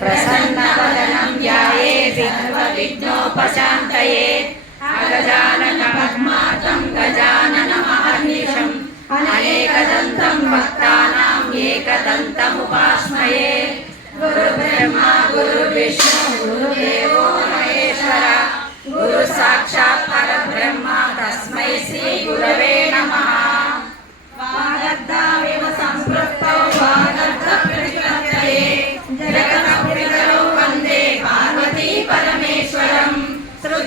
प्रसन्नवदनं ध्याये सर्वविघ्नोपशान्तये अगजाननपद्मातं गजाननमहर्निशम् अनेकदन्तं भक्तानाम् एकदन्तमुपास्मये गुरुब्रह्मा गुरुविष्णु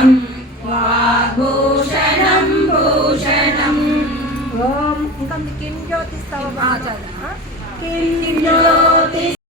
भूषणं वाभूषणं भूषणम् ॐ किं ज्योतिस्तव किं ज्योतिः